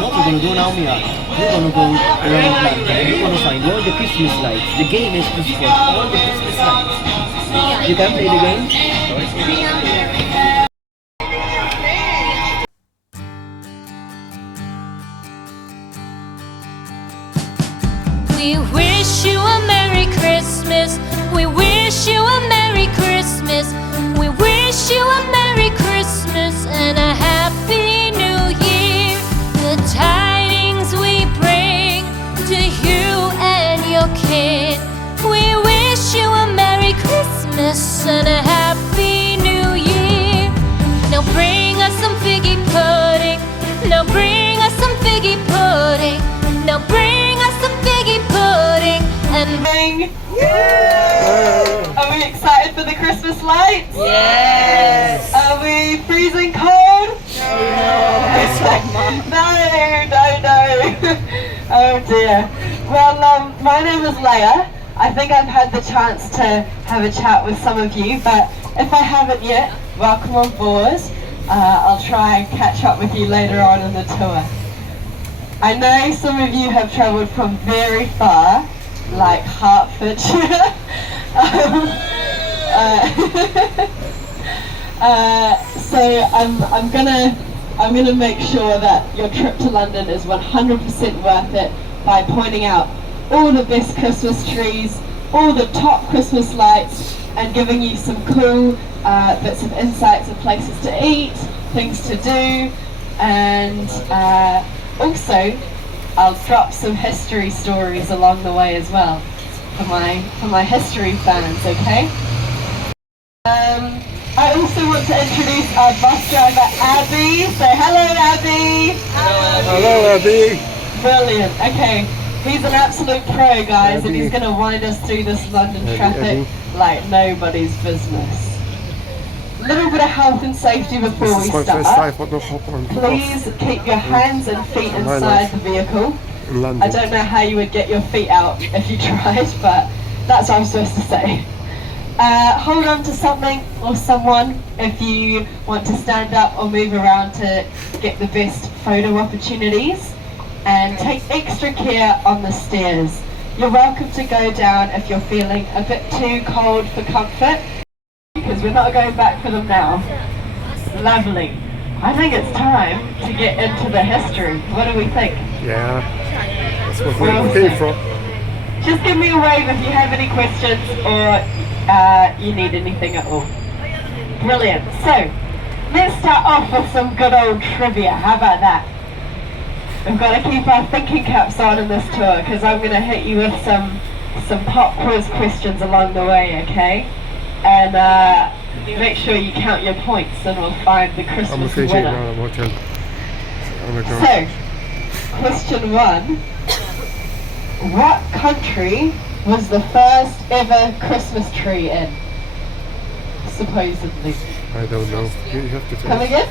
what we're gonna do now, Mia? We're gonna go around London and we're gonna find all the Christmas lights. The game is to spot all the Christmas lights. You can play the game? We wish you a Merry Christmas. We wish you a Merry Christmas. We wish you a Merry Christmas and a Happy New Year. The tidings we bring to you and your kid. We wish you a Merry Christmas and a Happy New Year. Now bring us some figgy pudding. Now bring us some figgy pudding. Now bring us some figgy pudding and Bing. Are we excited for the Christmas lights? Yes. Are we freezing cold? No. No. Oh dear. Well, my name is Leia. I think I've had the chance to have a chat with some of you, but if I haven't yet, welcome on board. I'll try and catch up with you later on in the tour. I know some of you have travelled from very far, like Hertfordshire. So I'm gonna make sure that your trip to London is 100% worth it by pointing out all the best Christmas trees, all the top Christmas lights, and giving you some cool bits of insights of places to eat, things to do, and also I'll drop some history stories along the way as well for my history fans, okay? I also want to introduce our bus driver Abby. Say hello, Abby. Hello, Abby. Brilliant. Okay, he's an absolute pro, guys, and he's going to wind us through this London traffic like nobody's business. A little bit of health and safety before we This is my start. first life, but no hop on. Please keep your hands and feet inside the vehicle. In London. I don't know how you would get your feet out if you tried, but that's what I'm supposed to say. Hold on to something or someone if you want to stand up or move around to get the best photo opportunities. And take extra care on the stairs. You're welcome to go down if you're feeling a bit too cold for comfort, because we're not going back for them now. Lovely. I think it's time to get into the history. What do we think? Yeah. That's what we came from. Just give me a wave if you have any questions or you need anything at all. Brilliant. So, let's start off with some good old trivia. How about that? We've got to keep our thinking caps on in this tour because I'm going to hit you with some pop quiz questions along the way, okay? And make sure you count your points and we'll find the I'm Christmas afraid winner. I'm hotel. So, question one. What country was the first ever Christmas tree in? Supposedly. I don't know. You have to Come tell. again?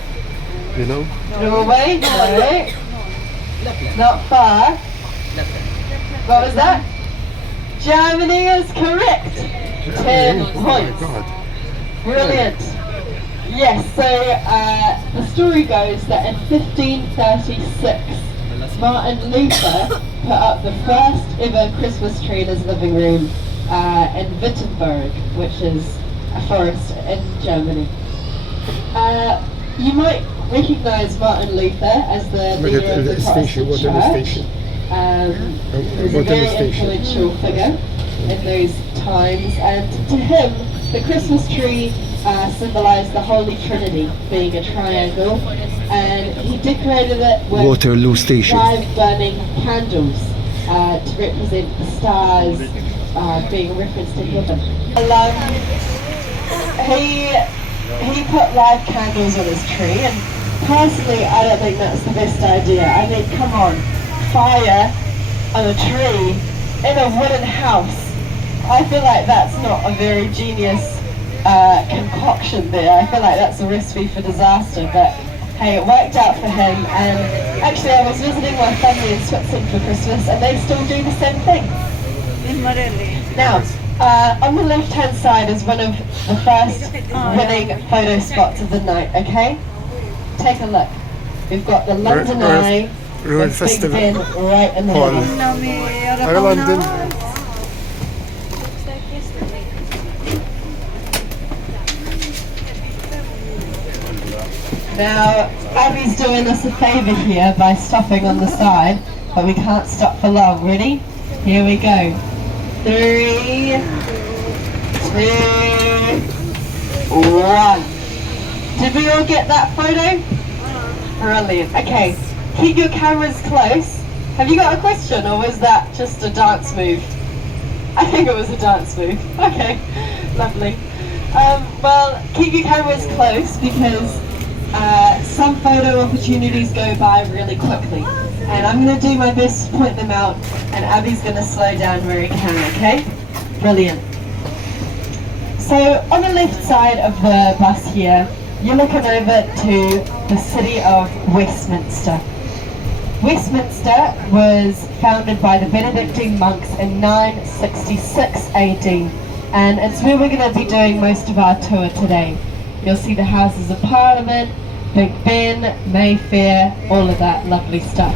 You know? Norway? No. Not far. What was that? Germany is correct. 10 Oh my points. God. Brilliant. Yes, so the story goes that in 1536, Martin Luther put up the first ever Christmas tree in his living room in Wittenberg, which is a forest in Germany. You might recognise Martin Luther as the leader of the Protestant What Church. station? He was a What very station? influential figure in those times, and to him, the Christmas tree symbolised the Holy Trinity, being a triangle, and he decorated it with Waterloo Station. 5 burning candles to represent the stars, being a reference to heaven. He put live candles on his tree, and personally I don't think that's the best idea. I mean, come on, fire on a tree in a wooden house. I feel like that's not a very genius concoction there. I feel like that's a recipe for disaster, but hey, it worked out for him. And actually I was visiting my family in Switzerland for Christmas and they still do the same thing. Now, on the left hand side is one of the first winning photo spots of the night, okay? Take a look. We've got the London Eye Ruin with Big Festival. Ben right in the Hall. middle. Ay, London. Now, Abby's doing us a favour here by stopping on the side, but we can't stop for long. Ready? Here we go. 3, 2, 1. Did we all get that photo? Brilliant. Okay, keep your cameras close. Have you got a question, or was that just a dance move? I think it was a dance move. Okay, lovely. Well, keep your cameras close because some photo opportunities go by really quickly. And I'm going to do my best to point them out, and Abby's going to slow down where he can, okay? Brilliant. So, on the left side of the bus here, you're looking over to the city of Westminster. Westminster was founded by the Benedictine monks in 966 AD, and it's where we're going to be doing most of our tour today. You'll see the Houses of Parliament, Big Ben, Mayfair, all of that lovely stuff.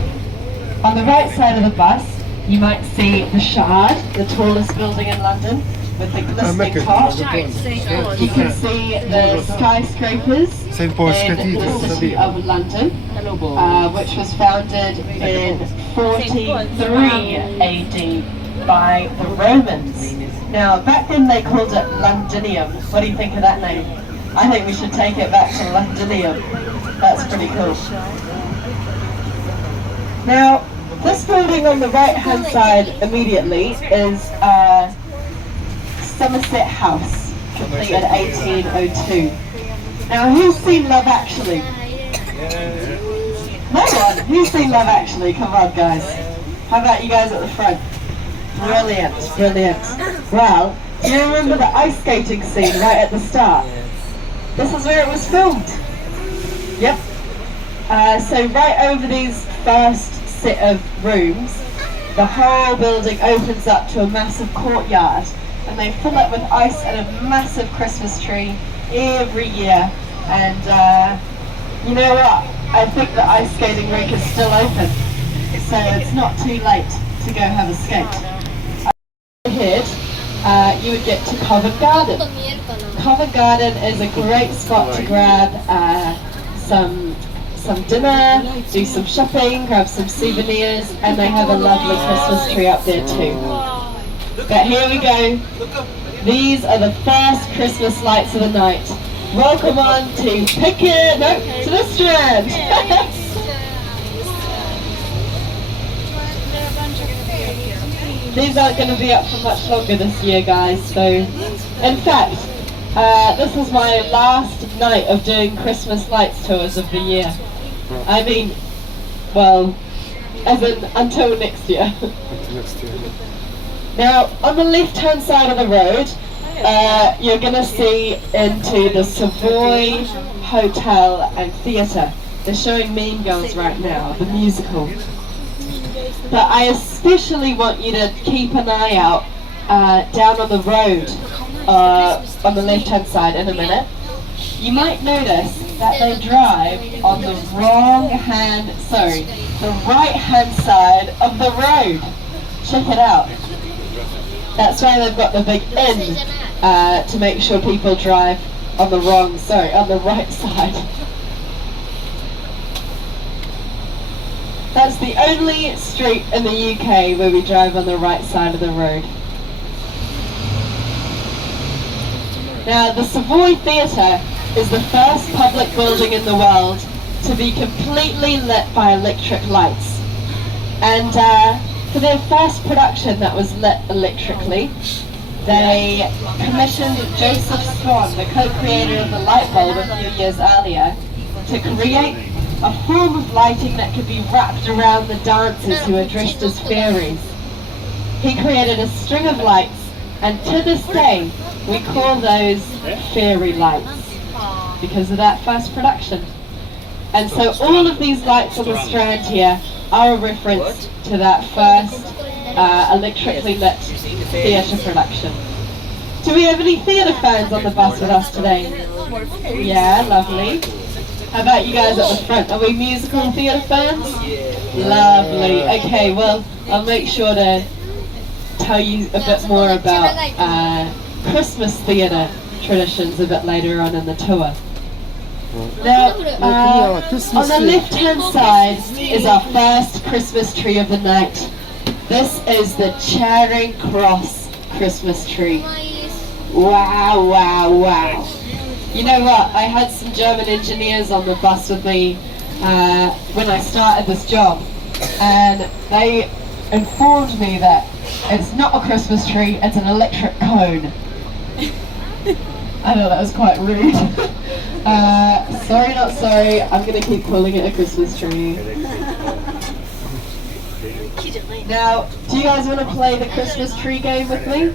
On the right side of the bus, you might see the Shard, the tallest building in London, with the glistening top. You can see the skyscrapers St. Paul's in Cathedral. the city of London, which was founded in 43 AD by the Romans. Now, back then they called it Londinium. What do you think of that name? I think we should take it back to Londinium. That's pretty cool. Now, this building on the right-hand side immediately is Somerset House, completed 1802. Now, who's seen Love Actually? No one? Who's seen Love Actually? Come on, guys. How about you guys at the front? Brilliant, brilliant. Well, do you remember the ice skating scene right at the start? This is where it was filmed. Yep. So right over these first set of rooms, the whole building opens up to a massive courtyard, and they fill it with ice and a massive Christmas tree every year. And you know what? I think the ice skating rink is still open, so it's not too late to go have a skate. Ahead, you would get to Covent Garden. Covent Garden is a great spot to grab some dinner, do some shopping, grab some souvenirs, and they have a lovely Christmas tree up there too. But here we go. These are the first Christmas lights of the night. Welcome on to to the Strand. These aren't going to be up for much longer this year, guys. So, in fact, this is my last night of doing Christmas lights tours of the year. I mean, well, as in until next year. Next year. Now, on the left-hand side of the road, you're going to see into the Savoy Hotel and Theatre. They're showing Mean Girls right now, the musical. But I especially want you to keep an eye out down on the road on the left-hand side in a minute. You might notice that they drive on the right-hand side of the road. Check it out. That's why they've got the big N to make sure people drive on the on the right side. That's the only street in the UK where we drive on the right side of the road. Now, the Savoy Theatre is the first public building in the world to be completely lit by electric lights. And for their first production that was lit electrically, they commissioned Joseph Swan, the co-creator of the light bulb a few years earlier, to create a form of lighting that could be wrapped around the dancers who are dressed as fairies. He created a string of lights, and to this day we call those fairy lights because of that first production. And so all of these lights on the Strand here are a reference to that first electrically lit theatre production. Do we have any theatre fans on the bus with us today? Yeah, lovely. How about you guys at the front? Are we musical theatre fans? Lovely. Okay, well, I'll make sure to tell you a bit more about Christmas theatre traditions a bit later on in the tour. Now, on the left-hand side is our first Christmas tree of the night. This is the Charing Cross Christmas tree. Wow, wow, wow. You know what? I had some German engineers on the bus with me when I started this job, and they informed me that it's not a Christmas tree, it's an electric cone. I know that was quite rude. Sorry, not sorry. I'm going to keep calling it a Christmas tree. Now, do you guys want to play the Christmas tree game with me?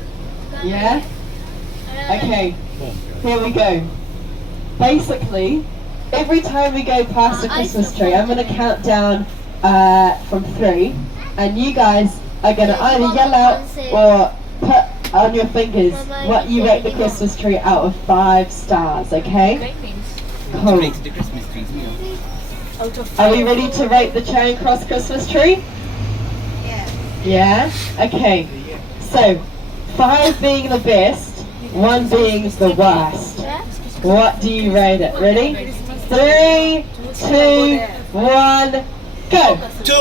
Yeah? Okay, here we go. Basically, every time we go past a Christmas tree, I'm going to count down from 3, and you guys are going to either yell out or put on your fingers what you rate the Christmas tree out of 5 stars, okay? Cool. Are we ready to rate the Charing Cross Christmas tree? Yeah? Okay. So, 5 being the best, 1 being the worst. What do you rate it? Ready? 3, 2, 1, go! 2.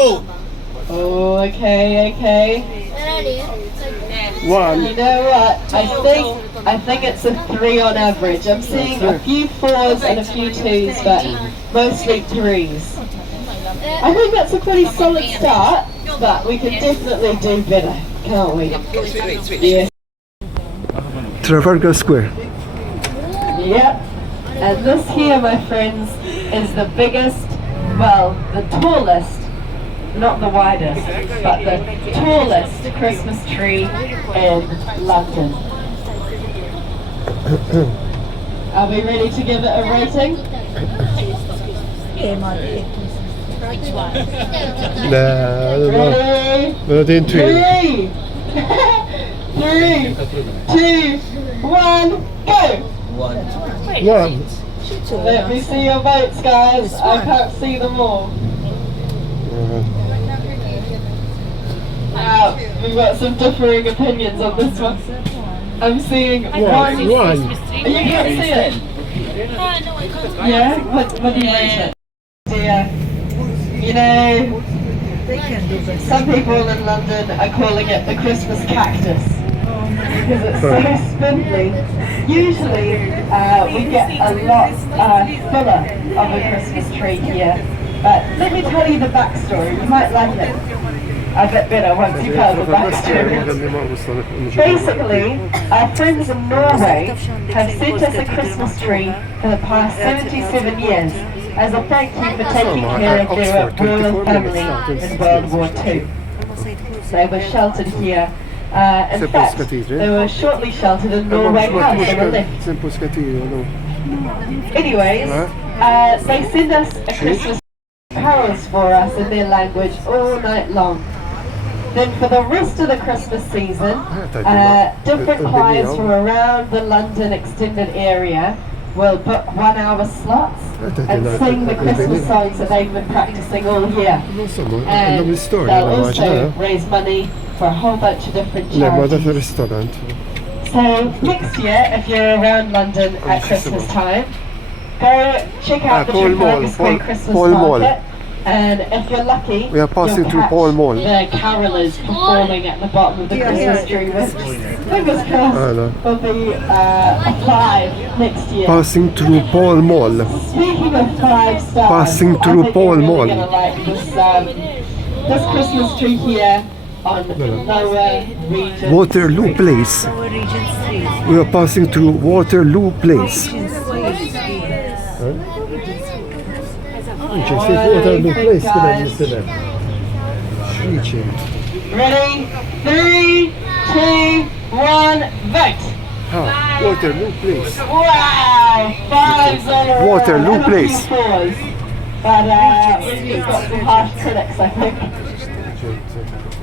Oh, okay. 1. You know what? I think it's a 3 on average. I'm seeing a few 4s and a few 2s, but mostly 3s. I think that's a pretty solid start, but we can definitely do better, can't we? Yes. Trafalgar Square. Yep. And this here, my friends, is the biggest, well, the tallest, not the widest, but the tallest Christmas tree in London. Are we ready to give it a rating? Nah, I don't know. Ready? But I didn't really. 3, 2, 1, go! 1. Let me see your votes, guys. I can't see them all. Wow, we've got some differing opinions on this one. I'm seeing 1. You can't see it? Yeah? What do you rate it? Dear. You know, some people in London are calling it the Christmas cactus because it's so spindly. Usually we get a lot fuller of a Christmas tree here, but let me tell you the backstory. You might like it a bit better once you've heard the backstory. Basically, our friends in Norway have sent us a Christmas tree for the past 77 years as a thank you for taking care of their royal family in World War II. They were sheltered here. In fact, they were shortly sheltered in Norway House on the left. Anyways, they send us a Christmas carols for us in their language all night long. Then for the rest of the Christmas season, different choirs from around the London extended area will book 1-hour slots and sing the Christmas songs that they've been practicing all year. And they'll also raise money for a whole bunch of different charities. So next year, if you're around London at Christmas time, go check out the Trafalgar Square Christmas market. And if you're lucky, we are passing through Pall Mall. The carolers performing at the bottom of the Christmas tree, which fingers crossed will be live next year. Passing through Pall Mall. Speaking of 5 stars, Passing through Pall Mall. Gonna like this Christmas tree here on Lower Regent Waterloo Place. We are passing through Waterloo Place. Waterloo Place كده مثلا. Ready? 3, 2, 1, vote! Waterloo Place. Wow! 5s on a row. Waterloo And a few Place. 4s. But we've got some harsh critics, I think.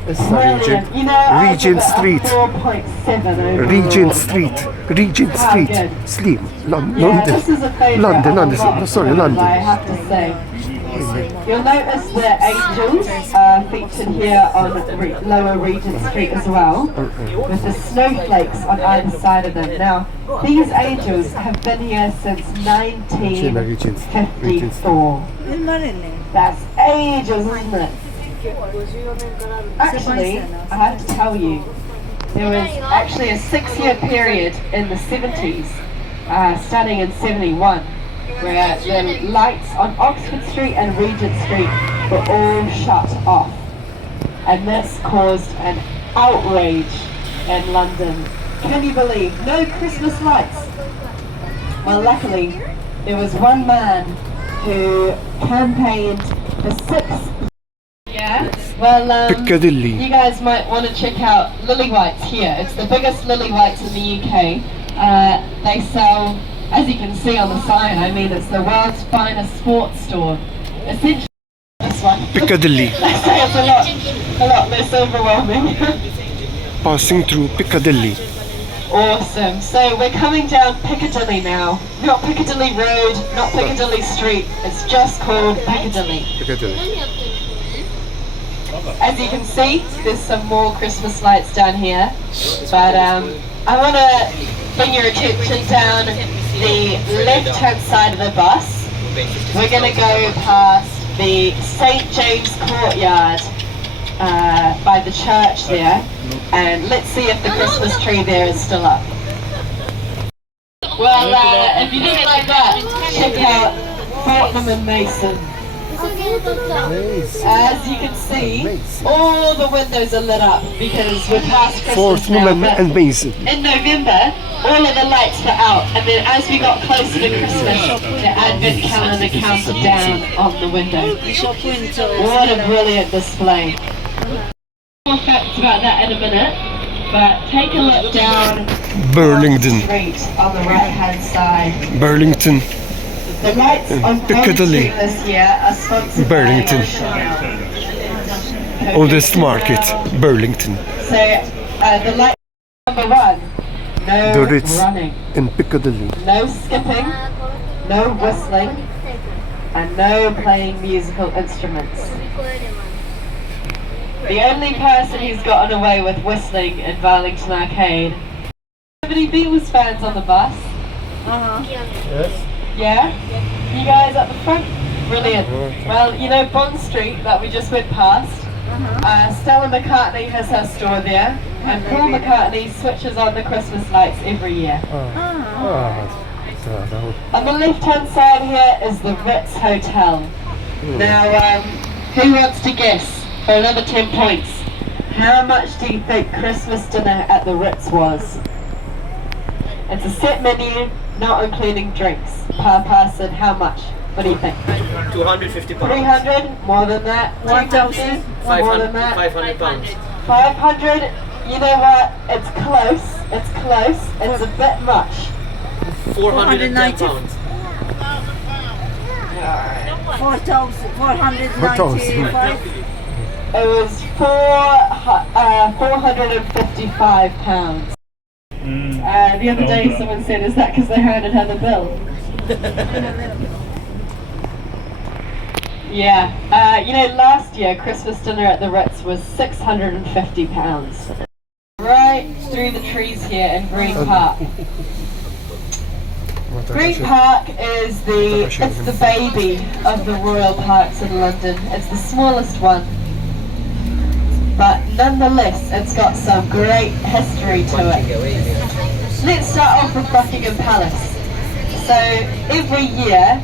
Brilliant. You know, I give Regent it a Street. 4.7 overall. Regent Street. Regent Wow, Street. good. Slim. Yeah, this is a favourite London. of a lot of Sorry, people, London. I have to say. You'll notice the angels are featured here on Lower Regent Street as well, with the snowflakes on either side of them. Now, these angels have been here since 1954. That's ages, isn't it? Actually, I have to tell you, there was actually a 6-year period in the 70s, starting in 71, where the lights on Oxford Street and Regent Street were all shut off. And this caused an outrage in London. Can you believe? No Christmas lights. Well, luckily, there was one man who campaigned for 6. Yeah? Well, Piccadilly. you guys might want to check out Lily Whites here. It's the biggest Lily Whites in the UK. They sell, as you can see on the sign, I mean, it's the world's finest sports store. Essentially, this one. Piccadilly. I say it's a lot less overwhelming. Passing through Piccadilly. Awesome. So we're coming down Piccadilly now. Not Piccadilly Road, not Piccadilly Street. It's just called Piccadilly. Piccadilly. As you can see, there's some more Christmas lights down here. But I want to bring your attention down the left-hand side of the bus. We're going to go past the St. James Courtyard by the church there. And let's see if the Christmas tree there is still up. Well, if you didn't like that, check out Fortnum and Mason. As you can see, all the windows are lit up because we're past Christmas now. Fortnum and Mason. In November, all of the lights were out, and then as we got closer to Christmas, the Advent calendar counted down on the window. What a brilliant display. More facts about that in a minute, but take a look down Burlington. the street on the right-hand side. Burlington. The lights on Piccadilly. Bond Street this year are sponsored Burlington. by Chanel. Oldest market. Burlington. So, the light number 1, no The Ritz running, in Piccadilly. no skipping, no whistling, and no playing musical instruments. The only person who's gotten away with whistling in Burlington Arcade. How many Beatles fans on the bus? Yes. Yeah? You guys at the front? Brilliant. Well, you know Bond Street that we just went past? Stella McCartney has her store there, and Paul McCartney switches on the Christmas lights every year. On the left-hand side here is the Ritz Hotel. Now, who wants to guess for another 10 points? How much do you think Christmas dinner at the Ritz was? It's a set menu, not including drinks. Per person, how much? What do you think? 250 pounds. 300? More than that? 1,000? More than that? 500 pounds. 500? You know what? It's close. It's close. It's a bit much. 410 pounds. 4,495. It was 455 pounds. The other day someone said, is that because they handed her the bill? Yeah. You know, last year Christmas dinner at the Ritz was £650. Right through the trees here in Green Park. Green Park is it's the baby of the royal parks in London. It's the smallest one. But nonetheless, it's got some great history to it. Let's start off with Buckingham Palace. So every year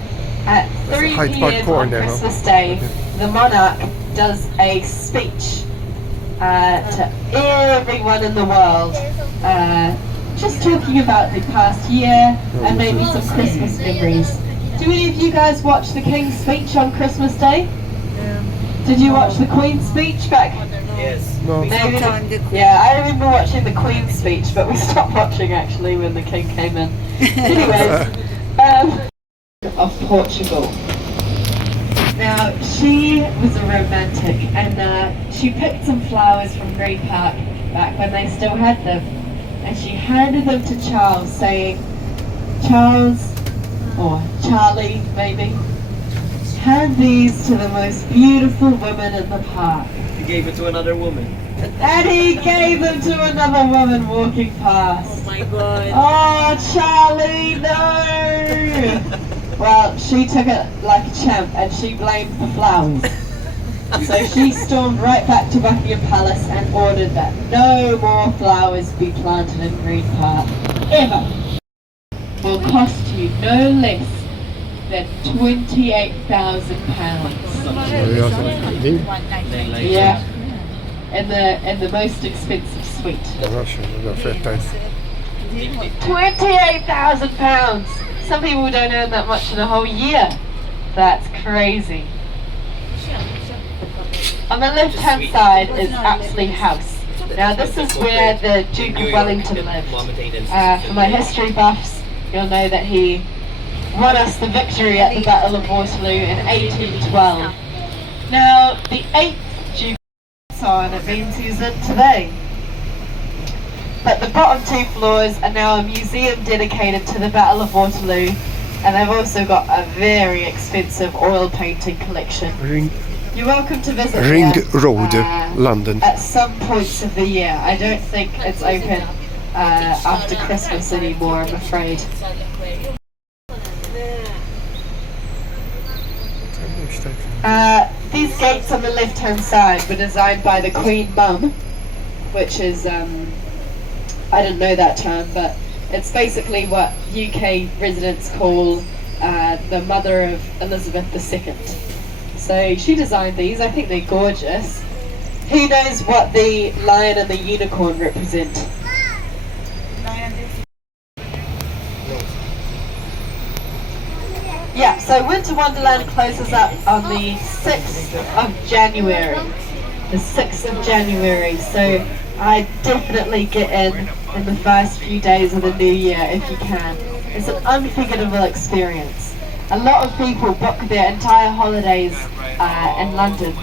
at 3 Hyde Park p.m. on Corner, huh? Christmas Day, the monarch does a speech to everyone in the world, just talking about the past year and maybe some Christmas memories. Do any of you guys watch the King's speech on Christmas Day? Did you watch the Queen's speech back? Yes. No. Maybe yeah, I remember watching the Queen's speech, but we stopped watching actually when the King came in. Anyways, of Portugal. Now, she was a romantic, and she picked some flowers from Green Park back when they still had them, and she handed them to Charles, saying, Charles, or Charlie maybe, hand these to the most beautiful women in the park. He gave it to another woman. And he gave them to another woman walking past. Oh my god. Oh, Charlie, no! Well, she took it like a champ and she blamed the flowers. So she stormed right back to Buckingham Palace and ordered that no more flowers be planted in Green Park ever. Will cost you no less than £28,000. Yeah, and the most expensive suite. £28,000. Some people don't earn that much in a whole year. That's crazy. On the left-hand side is Apsley House. Now this is where the Duke of Wellington lived. For my history buffs, you'll know that he won us the victory at the Battle of Waterloo in 1812. Now the 8th Duke is on, it means he's in today. But the bottom 2 floors are now a museum dedicated to the Battle of Waterloo, and they've also got a very expensive oil painting collection. You're welcome to visit Ring there, Road, London. at some points of the year. I don't think it's open after Christmas anymore, I'm afraid. These gates on the left-hand side were designed by the Queen Mum, which is, I didn't know that term, but it's basically what UK residents call the mother of Elizabeth II. So she designed these. I think they're gorgeous. Who knows what the lion and the unicorn represent? Yeah, so Winter Wonderland closes up on the 6th of January. The 6th of January. So I definitely get in the first few days of the new year if you can. It's an unforgettable experience. A lot of people book their entire holidays in London.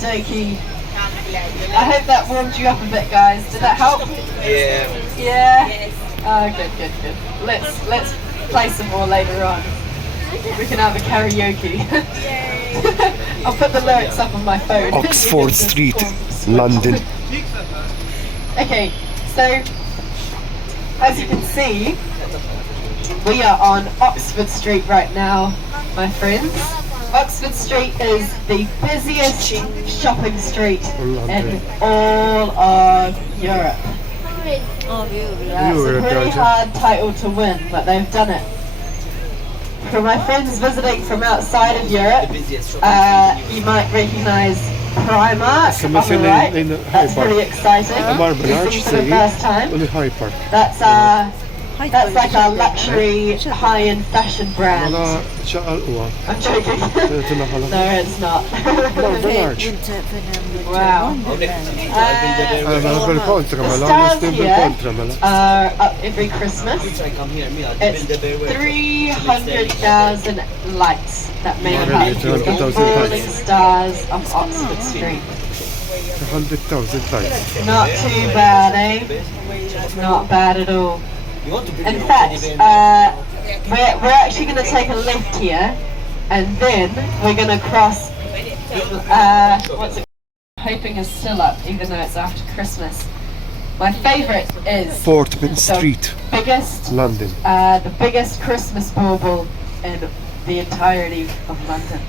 Dokie. I hope that warmed you up a bit, guys. Did that help? Yeah. Yeah? Oh, good. Let's play some more later on. We can have a karaoke. I'll put the lyrics up on my phone. Oxford Street, London. Okay, so as you can see, we are on Oxford Street right now, my friends. Oxford Street is the busiest shopping street in all of Europe. That's a pretty hard title to win, but they've done it. For my friends visiting from outside of Europe, you might recognise Primark on the right. That's really exciting. You've seen for the first time. That's like a luxury high-end fashion brand. I'm joking. No, it's not. Wow. The stars here are up every Christmas. It's 300,000 lights that make up the falling stars of Oxford Street. 100,000 lights. Not too bad, eh? Not bad at all. You want to be In fact, we're actually going to take a lift here, and then we're going to cross. What's it? Hoping is still up, even though it's after Christmas. My favourite is Portman Street, London. the biggest Christmas bauble in the entirety of London.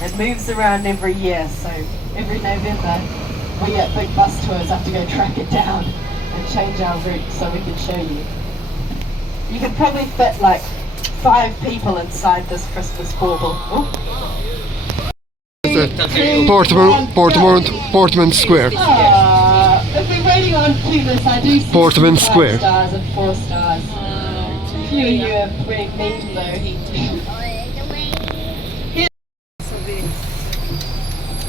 It moves around every year, so every November we at Big Bus Tours have to go track it down and change our route so we can show you. You can probably fit like 5 people inside this Christmas bauble. Portman Square. If we're waiting on Cubus, I do see Portman 5 Square. stars and 4 stars. A few of you are pretty mean though.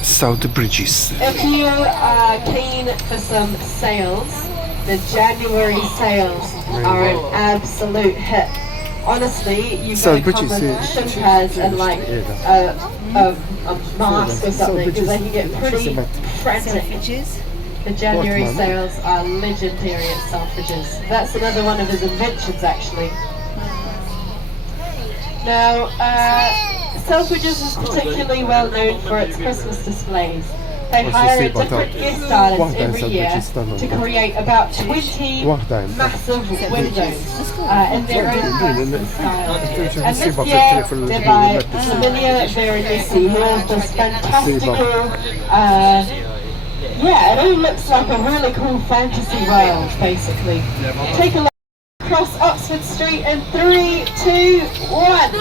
South Bridges. If you are keen for some sales, the January sales are an absolute hit. Honestly, you've got to come with Shimpas and like a mask or something because they can get pretty frantic. The January sales are legendary at Selfridges. That's another one of his inventions actually. Now, Selfridges is particularly well known for its Christmas displays. They hire a different guest artist every year to create about 20 massive windows in their own Christmas style. And this year they're by Lavinia Veronesi, who has this fantastical, yeah, it all looks like a really cool fantasy world, basically. Take a look across Oxford Street in 3, 2, 1.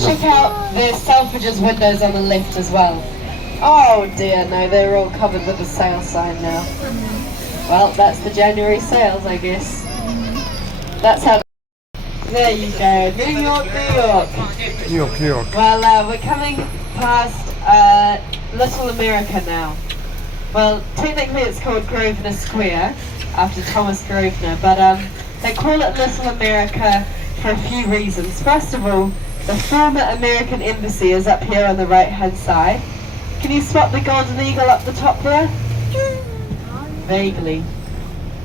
Check out the Selfridges windows on the left as well. Oh dear, no, they're all covered with the sale sign now. Well, that's the January sales, I guess. That's how. There you go, New York, New York. New York, New York. Well, we're coming past Little America now. Well, technically it's called Grosvenor Square, after Thomas Grosvenor, but they call it Little America for a few reasons. First of all, the former American embassy is up here on the right hand side. Can you spot the Golden Eagle up the top there? Vaguely.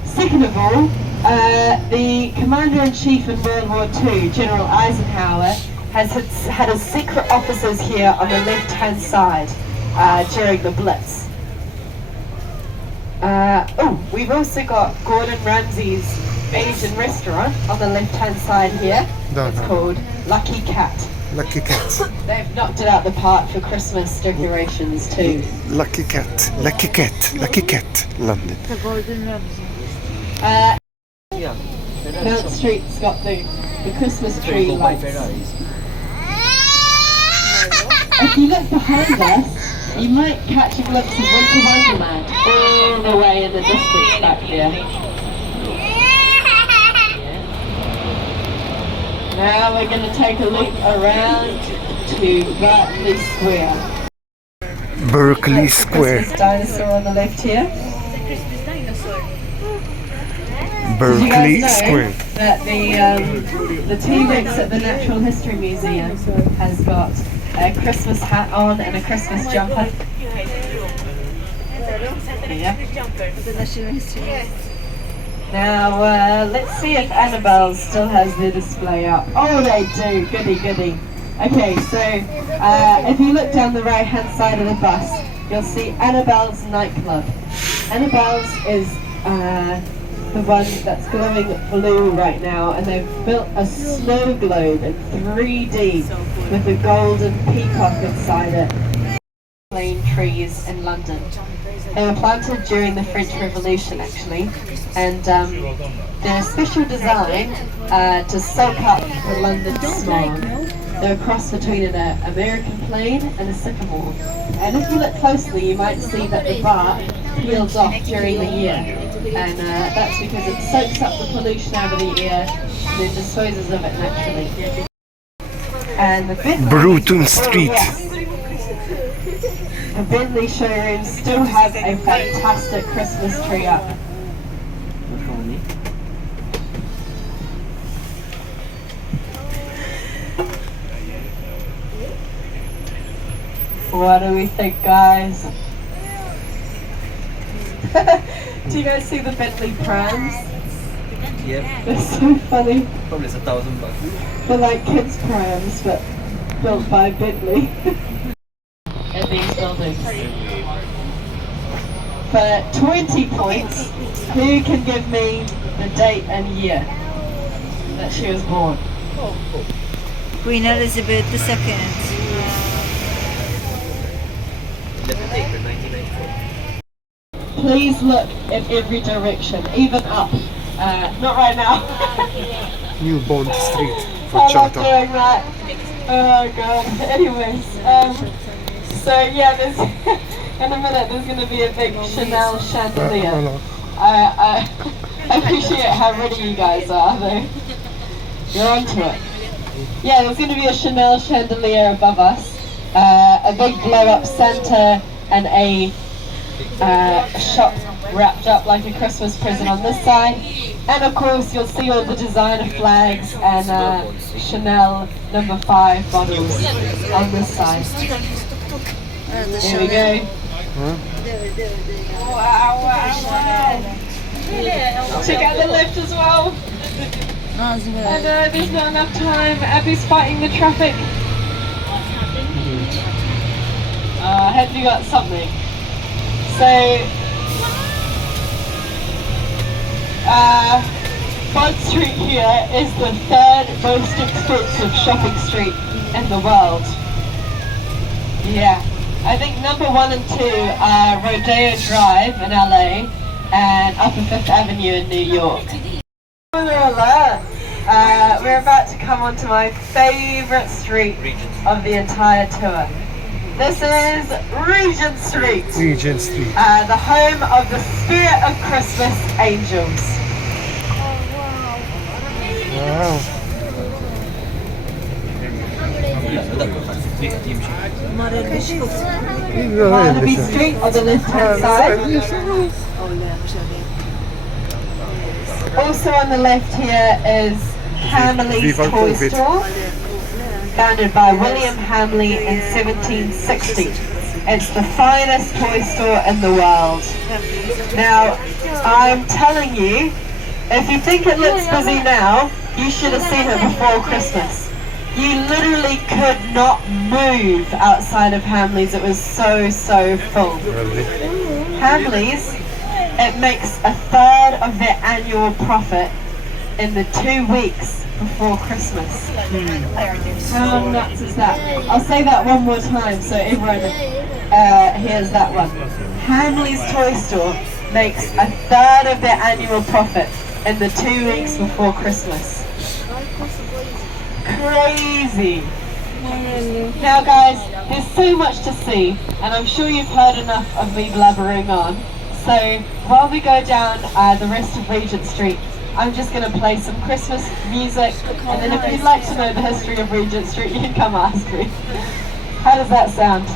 Second of all, the Commander-in-Chief in World War II, General Eisenhower, has had his secret offices here on the left hand side during the Blitz. We've also got Gordon Ramsay's Asian restaurant on the left hand side here. It's called Lucky Cat. Lucky Cat. They've knocked it out the park for Christmas decorations too. Lucky Cat. Lucky Cat. Lucky Cat. London. Mount Street's got the Christmas tree lights. If you look behind us, you might catch a glimpse of Winter Wonderland all the way in the distance back there. Now we're going to take a loop around to Berkeley Square. Berkeley Square. Christmas dinosaur on the left here. Berkeley Did you guys know Square. that the T-Rex at the Natural History Museum has got a Christmas hat on and a Christmas jumper? Yeah. Now, let's see if Annabelle's still has their display up. Oh, they do. Goody, goody. Okay, so if you look down the right-hand side of the bus, you'll see Annabelle's nightclub. Annabelle's is the one that's glowing blue right now, and they've built a snow globe in 3D with a golden peacock inside it. Plane trees in London. They were planted during the French Revolution actually, and they're a special design to soak up the London smog. They're a cross between an American plane and a sycamore. And if you look closely, you might see that the bark peels off during the year. And that's because it soaks up the pollution out of the air and then disposes of it naturally. And the Bentley, Bruton Street. The Bentley showrooms still have a fantastic Christmas tree up. What do we think, guys? Do you guys see the Bentley prams? Yeah, They're so funny. probably it's $1,000. They're like kids prams, but built by Bentley. In these buildings. For 20 points, who can give me the date and year that she was born? Queen Elizabeth II. 11th April 1994. Please look in every direction, even up. Not right now. New Bond Street for I love charter. doing that. Oh god. Anyways, so yeah, there's in a minute there's going to be a big Chanel chandelier. Hello. I appreciate how ready you guys are, though. You're onto it. Yeah, there's going to be a Chanel chandelier above us, a big blow-up Santa, and a shop wrapped up like a Christmas present on this side. And of course, you'll see all the designer flags and Chanel No. 5 bottles on this side. Here we go. Wow, wow, wow. Check out the lift as well. I know, there's not enough time. Abby's fighting the traffic. Have you got something? So, Bond Street here is the third most expensive shopping street in the world. Yeah. I think number 1 and 2 are Rodeo Drive in LA and Upper Fifth Avenue in New York. Spoiler alert! We're about to come onto my favourite street of the entire tour. This is Regent Street, Regent Street. the home of the Spirit of Christmas Angels. Wow. Barnaby Street on the left-hand side. Also on the left here is Hamley's Viva Toy COVID. Store, founded by William Hamley in 1760. It's the finest toy store in the world. Now, I'm telling you, if you think it looks busy now, you should have seen it before Christmas. You literally could not move outside of Hamley's. It was so full. Hamley's, it makes a third of their annual profit in the 2 weeks before Christmas. How nuts is that? I'll say that one more time so everyone hears that one. Hamley's Toy Store makes a third of their annual profit in the 2 weeks before Christmas. Crazy. Now guys, there's so much to see, and I'm sure you've heard enough of me blabbering on. So while we go down the rest of Regent Street, I'm just going to play some Christmas music, and then if you'd like to know the history of Regent Street, you can come ask me. How does that sound?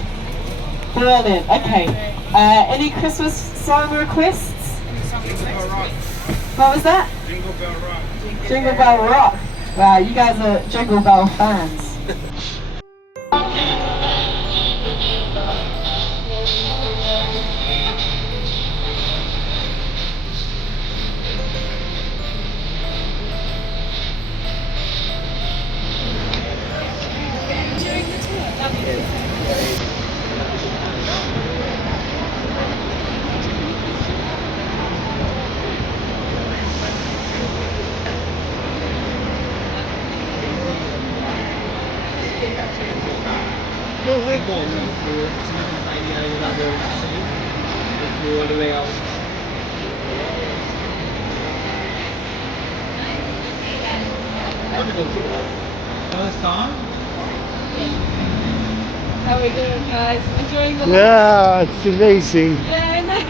Brilliant. Okay. Any Christmas song requests? What was that? Jingle Bell Rock. Jingle Bell Rock. Wow, you guys are Jingle Bell fans. All the way out. How are we doing, guys? Enjoying the Yeah, it's amazing. Yeah.